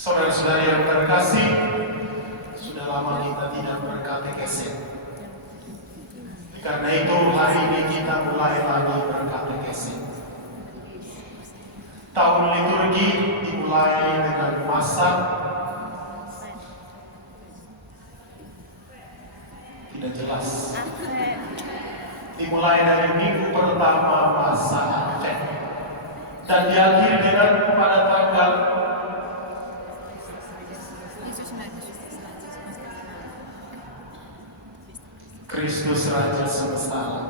Saudara-saudari yang terkasih, sudah lama kita tidak berkatekesen. Karena itu hari ini kita mulai lagi berkatekesen. Tahun liturgi dimulai dengan masa tidak jelas. Dimulai dari minggu pertama masa Advent dan diakhiri dengan pada tanggal Kristus Raja Semesta Alam.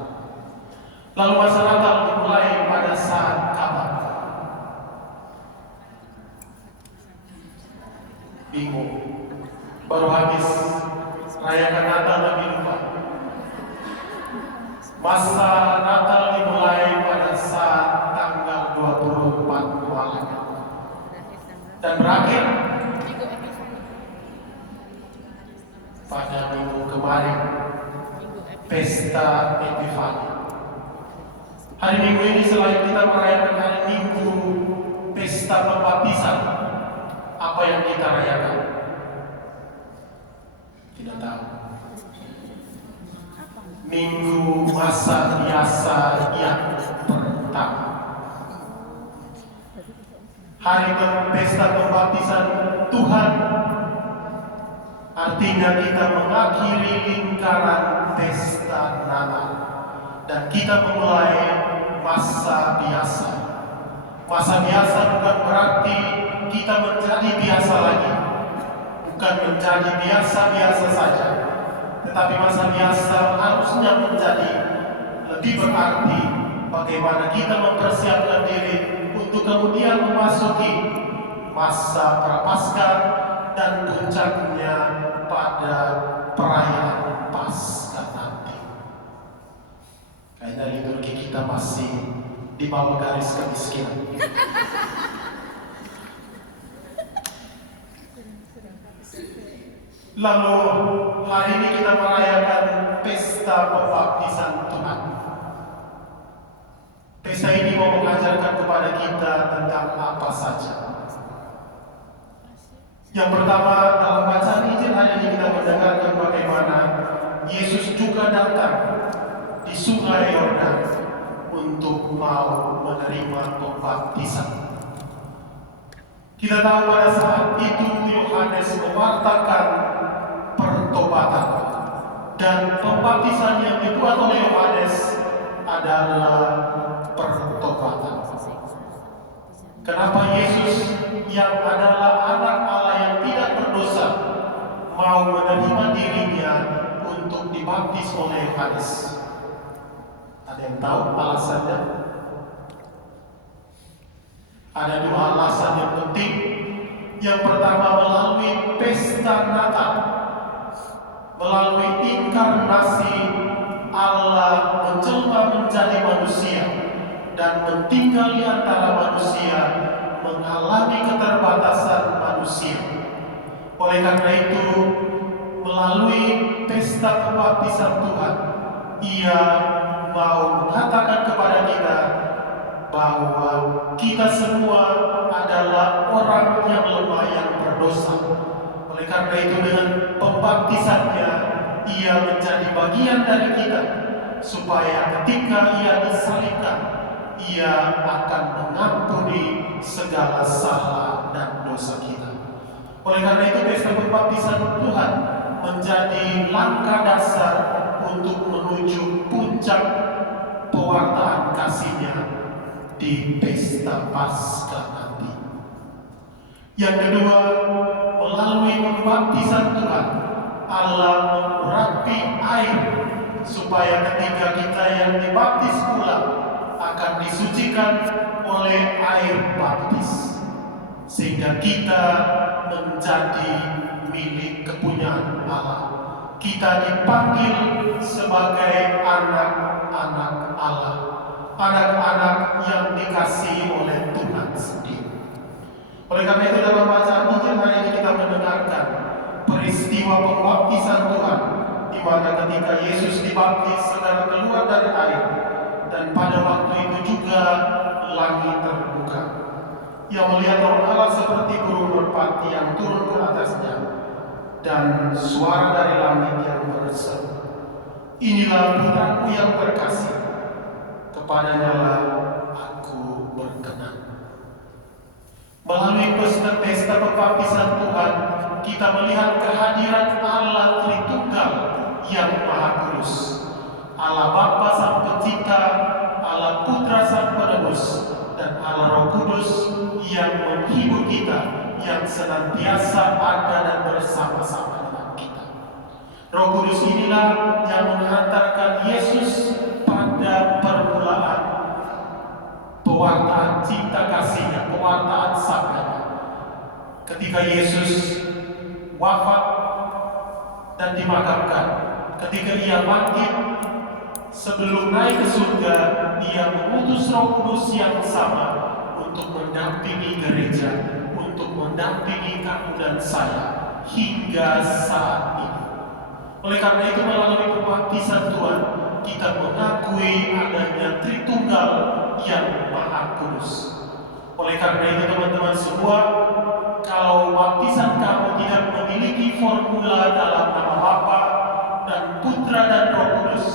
Lalu masa Natal dimulai pada saat kapan? Bingung. Baru habis rayakan Natal tapi lupa. Masa Natal dimulai pada saat tanggal 24 malam dan berakhir pada minggu kemarin, Pesta Epifani. Hari Minggu ini selain kita merayakan hari Minggu Pesta Pembaptisan, apa yang kita rayakan? Tidak tahu. Minggu masa biasa yang pertama. Hari Pesta Pembaptisan Tuhan artinya kita mengakhiri lingkaran pesta Natal dan kita memulai masa biasa. Masa biasa bukan berarti kita menjadi biasa lagi, bukan menjadi biasa-biasa saja, tetapi masa biasa harusnya menjadi lebih berarti bagaimana kita mempersiapkan diri untuk kemudian memasuki masa Prapaskah dan puncaknya pada perayaan Paskah nanti. Karena liturgi kita masih di bawah garis kemiskinan. Lalu hari ini kita merayakan Pesta Pembaptisan Tuhan. Pesta ini mau mengajarkan kepada kita tentang apa saja. Yang pertama, dalam bacaan Injil hari ini kita mendengarkan bagaimana Yesus juga datang di Sungai Yordan untuk mau menerima pembaptisan. Kita tahu pada saat itu Yohanes mewartakan pertobatan dan pembaptisan yang dibuat oleh Yohanes adalah pertobatan. Kenapa Yesus yang adalah anak Allah yang tidak berdosa mau menerima dirinya untuk dibaptis oleh Yohanes? Ada yang tahu alasannya? Ada dua alasan yang penting. Yang pertama, melalui pesta Natal, melalui inkarnasi Allah menjelma menjadi manusia dan tinggal di antara manusia, menghalangi keterbatasan manusia. Oleh karena itu, melalui pesta pembaptisan Tuhan, Ia mau mengatakan kepada kita bahwa kita semua adalah orang yang lemah, yang berdosa. Oleh karena itu, dengan pembaptisannya, Ia menjadi bagian dari kita, supaya ketika Ia disalibkan, Ia akan mengampuni segala salah dan dosa kita. Oleh karena itu, pesta pembaptisan Tuhan menjadi langkah dasar untuk menuju puncak pewartaan kasih-Nya di pesta Paskah nanti. Yang kedua, melalui pembaptisan Tuhan, Allah mengurapi air supaya ketika kita yang dibaptis ulang akan disucikan oleh air baptis, sehingga kita menjadi milik kepunyaan Allah. Kita dipanggil sebagai anak-anak Allah, anak-anak yang dikasihi oleh Tuhan sendiri. Oleh karena itu, dalam bacaan Injil hari ini kita mendengarkan peristiwa pembaptisan Tuhan, di mana ketika Yesus dibaptis, saudara keluar dari air, dan pada waktu itu juga langit terbuka. Ia melihat Roh Allah seperti burung merpati yang turun ke atasnya, dan suara dari langit yang berseru, "Inilah putraku yang terkasih, kepadanya lah aku berkenan." Melalui pesta pembaptisan Tuhan, kita melihat kehadiran Allah Tritunggal yang Maha Kudus, Allah Bapa Sang Pencipta, Allah Putra Sang Penebus, dan Allah Roh Kudus yang menghibur kita, yang senantiasa ada dan bersama-sama dengan kita. Roh Kudus inilah yang mengantarkan Yesus pada permulaan pewartaan cinta kasihnya, pewartaan sabdanya. Ketika Yesus wafat dan dimakamkan, ketika ia bangkit, sebelum naik ke surga, ia mengutus Roh Kudus yang sama untuk mendampingi gereja, untuk mendampingi kamu dan saya hingga saat ini. Oleh karena itu, melalui pembaptisan Tuhan, kita mengakui adanya Tritunggal yang Maha Kudus. Oleh karena itu, teman-teman semua, kalau baptisan kamu tidak memiliki formula dalam nama Bapa dan Putra dan Roh Kudus,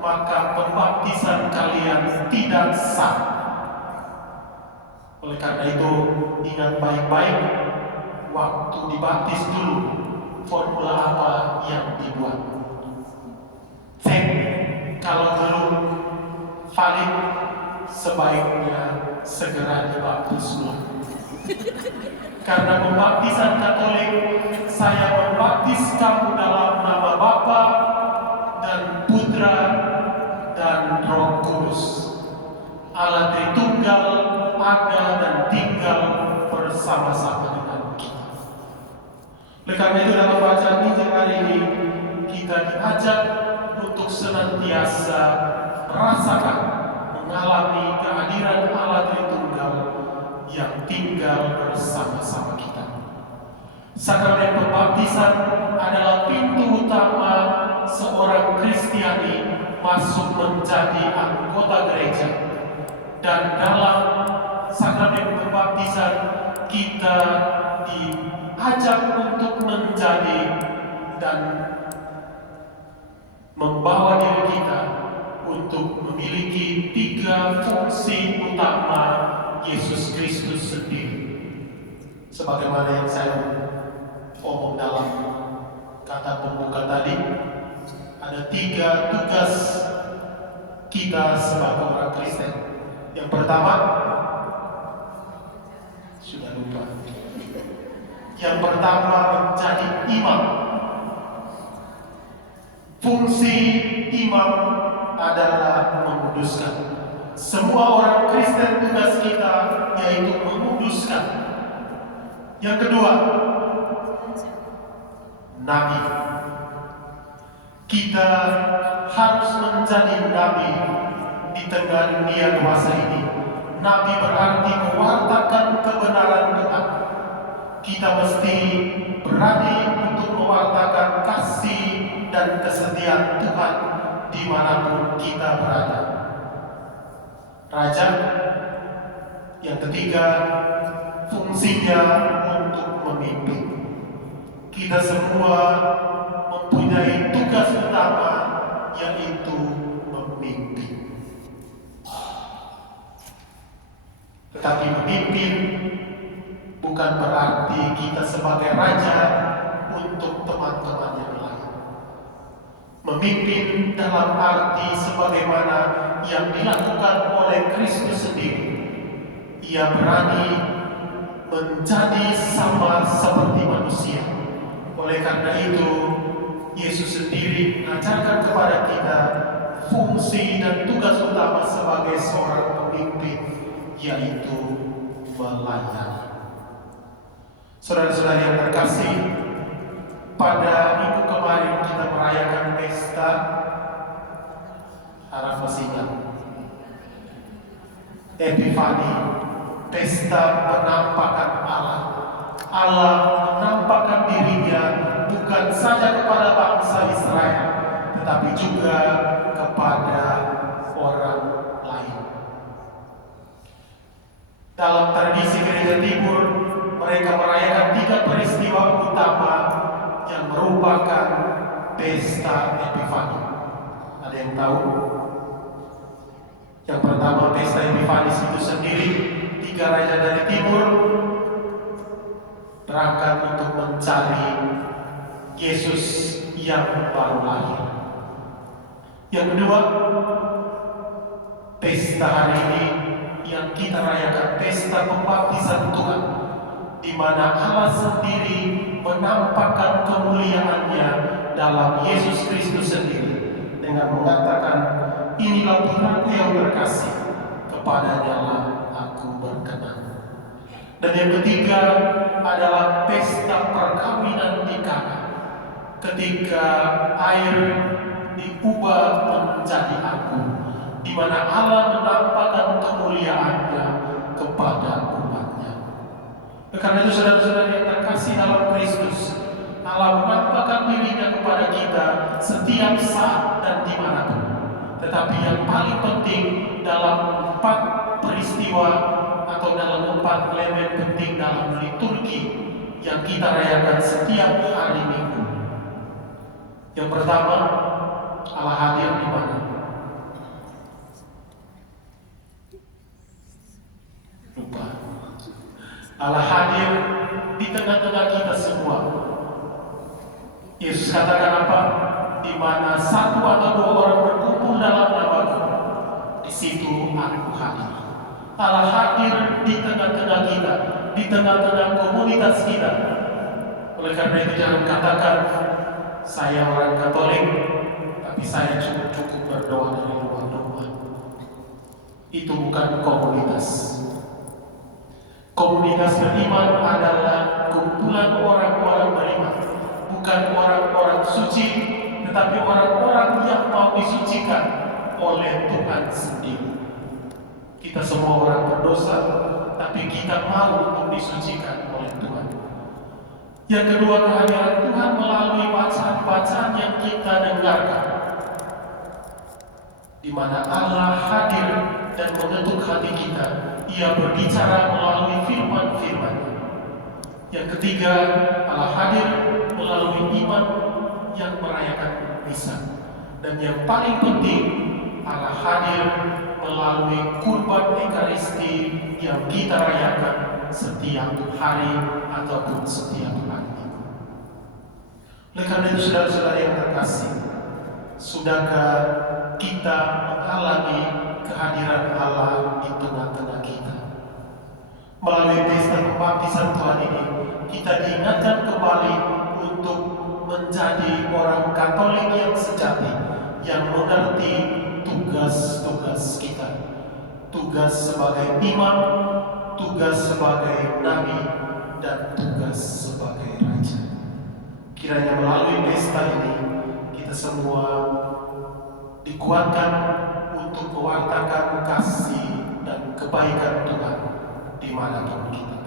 maka pembaptisan kalian tidak sah. Oleh karena itu, ingat baik-baik waktu dibaptis dulu formula apa yang dibuat. Cek, kalau belum valid, sebaiknya segera dibaptis ulang. Karena pembaptisan Katolik, saya membaptis kamu dalam nama Bapa dan Putra dan Roh Kudus. Allah Tritunggal ada dan tinggal bersama-sama dengan kita. Oleh karena itu, dalam bacaan Injil hari ini, kita diajak untuk senantiasa merasakan, mengalami kehadiran Allah Tritunggal yang tinggal bersama-sama kita. Sakramen pembaptisan adalah pintu utama seorang Kristiani masuk menjadi anggota gereja. Dan dalam sakramen pembaptisan kita diajak untuk menjadi dan membawa diri kita untuk memiliki 3 fungsi utama Yesus Kristus sendiri. Sebagaimana yang saya omong dalam kata pembuka tadi, ada 3 tugas kita sebagai orang Kristen. Yang pertama, sudah lupa. Yang pertama, menjadi imam. Fungsi imam adalah menguduskan. Semua orang Kristen tugas kita yaitu menguduskan. Yang kedua, nabi. Kita harus menjadi nabi di tengah dunia kuasa ini. Nabi berarti mewartakan kebenaran Tuhan. Kita mesti berani untuk mewartakan kasih dan kesetiaan Tuhan dimanapun kita berada. Raja. Yang ketiga, fungsinya untuk memimpin. Kita semua mempunyai tugas utama, yaitu memimpin. Tetapi memimpin bukan berarti kita sebagai raja untuk teman-teman yang lain. Memimpin dalam arti sebagaimana yang dilakukan oleh Kristus sendiri. Ia berani menjadi sama seperti manusia. Oleh karena itu, Yesus sendiri mengajarkan kepada kita fungsi dan tugas utama sebagai seorang pemimpin, yaitu melayani. Saudara-saudara yang terkasih, pada minggu kemarin kita merayakan pesta harap masih ingat, Epifani, pesta penampakan Allah. Allah menampakkan dirinya bukan saja kepada bangsa Israel, tetapi juga kepada orang lain. Dalam tradisi gereja timur, mereka merayakan 3 peristiwa utama yang merupakan pesta Epifani. Ada yang tahu? Yang pertama, pesta Epifanis itu sendiri, 3 raja dari timur berangkat untuk mencari Yesus yang baru lahir. Yang kedua, pesta hari ini yang kita rayakan, pesta pembaptisan Tuhan, di mana Allah sendiri menampakkan kemuliaannya dalam Yesus Kristus sendiri dengan mengatakan, inilah putraku yang terkasih, kepadanya lah aku berkenan. Dan yang ketiga adalah pesta perkawinan di Kana, ketika air diubah menjadi abu, di mana Allah menampakkan kemuliaannya kepada umatnya. Karena itu saudara-saudara yang terkasih dalam Kristus, Allah menampakkan dirinya kepada kita setiap saat dan dimanapun. Tetapi yang paling penting dalam 4 peristiwa atau dalam 4 elemen penting dalam liturgi yang kita rayakan setiap hari Minggu. Yang pertama, Allah hadir di mana? Lupa. Allah hadir di tengah-tengah kita semua. Yesus katakan apa? Di mana 1 atau 2 orang berkumpul dalam namaku, di situ aku hadir. Allah hadir di tengah-tengah kita, di tengah-tengah komunitas kita. Oleh karena itu jangan katakan, saya orang Katolik, tapi saya cukup berdoa dari luar rumah. Itu bukan komunitas. Komunitas beriman adalah kumpulan orang-orang beriman, bukan orang-orang suci, tetapi orang-orang yang mau disucikan oleh Tuhan sendiri. Kita semua orang berdosa, tapi kita mau untuk disucikan oleh Tuhan. Yang kedua, kehadiran Tuhan melalui bacaan-bacaan yang kita dengarkan, di mana Allah hadir dan mengetuk hati kita. Ia berbicara melalui firman-firman-Nya. Yang ketiga, Allah hadir melalui iman yang merayakan misa. Dan yang paling penting, Allah hadir melalui kurban Ekaristi yang kita rayakan setiap hari ataupun setiap hari. Oleh karena itu saudara-saudara yang terkasih, sudahkah kita mengalami kehadiran Allah di tengah-tengah kita? Melalui pesta pembaptisan Tuhan ini, kita diingatkan kembali untuk menjadi orang Katolik yang sejati, yang mengerti tugas-tugas kita. Tugas sebagai imam, tugas sebagai nabi, dan tugas sebagai raja. Kiranya melalui pesta ini, kita semua dikuatkan untuk mewartakan kasih dan kebaikan Tuhan dimanapun kita.